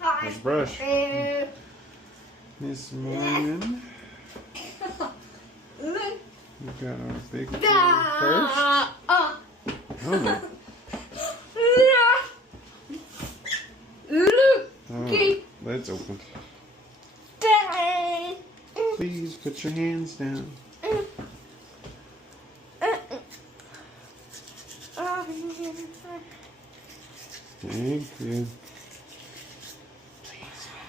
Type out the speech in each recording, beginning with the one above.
Let's brush. This morning, we got our big one first. Hold on. Let's open. Please put your hands down. Thank you. Please put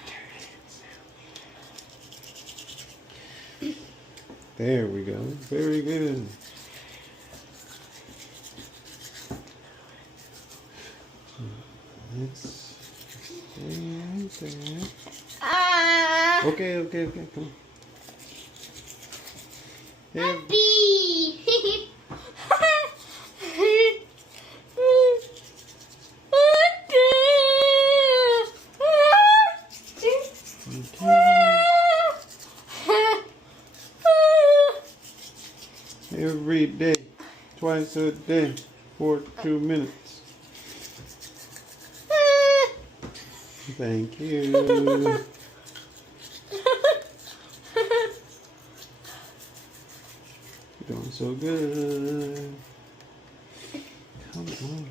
your hands down. There we go. Very good. Let's stay right there. Okay, come on. Happy. Every day, twice a day, for 2 minutes. Thank you. You're doing so good. Come on.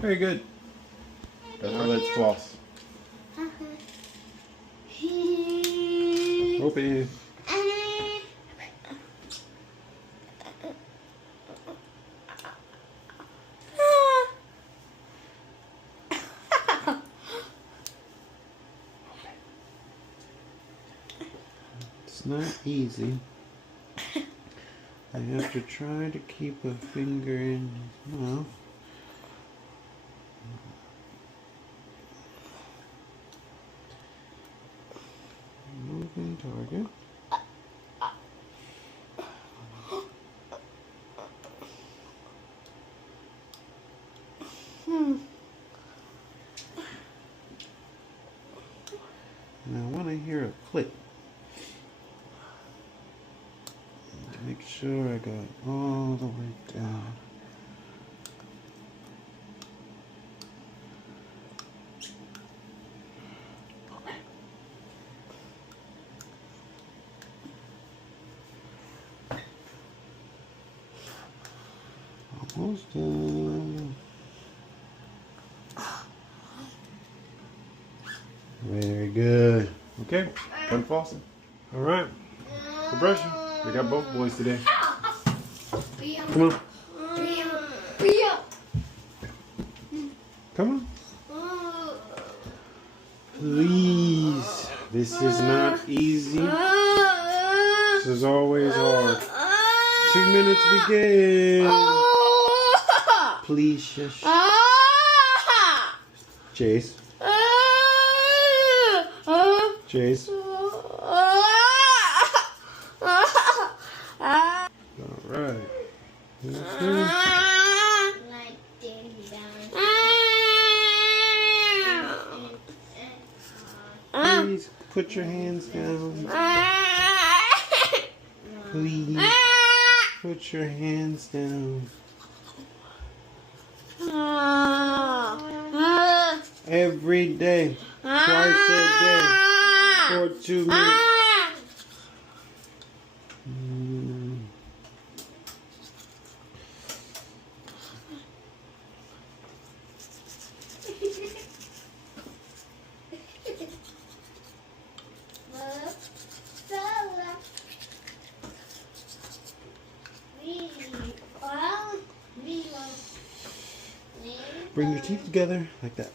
Very good. Now let's floss. Open. It's not easy. I have to try to keep a finger in his mouth. Moving target. And I want to hear a click. To make sure I got all the way down. Almost done. Very good. Okay, done flossing. All right, we're brushing. We got both boys today. Come on. Come on. Please. This is not easy. This is always hard. 2 minutes begin. Please shush. Chase. Chase. All right. Please put your hands down. Please put your hands down. Every day, twice a day, for 2 minutes. Bring your teeth together like that.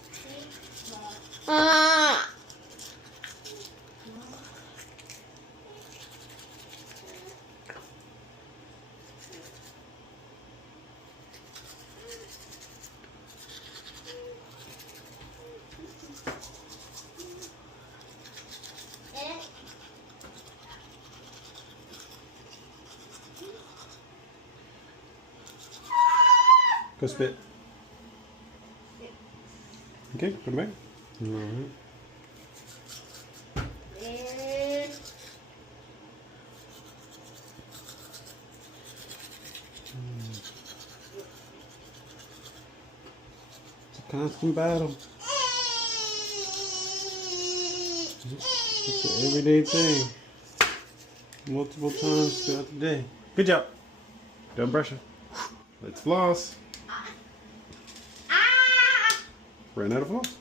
Go spit. Okay, put it back. Alright. It's a constant battle. It's an everyday thing. Multiple times throughout the day. Good job. Done brushing. Let's floss. Ran out of floss.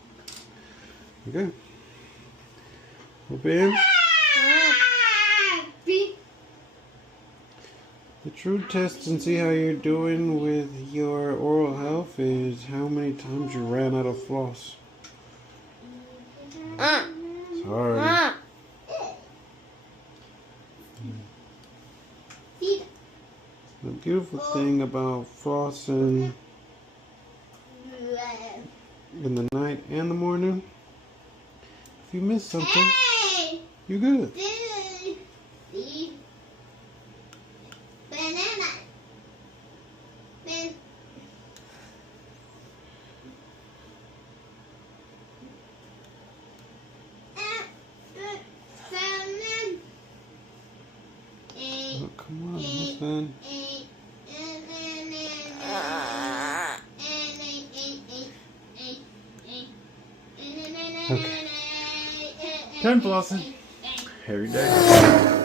Okay. Open. The true test and see how you're doing with your oral health is how many times you ran out of floss. Sorry. The beautiful thing about flossing in the night and the morning, if you miss something, you're good. Oh, come on, listen. Okay. Done flossing. Every day.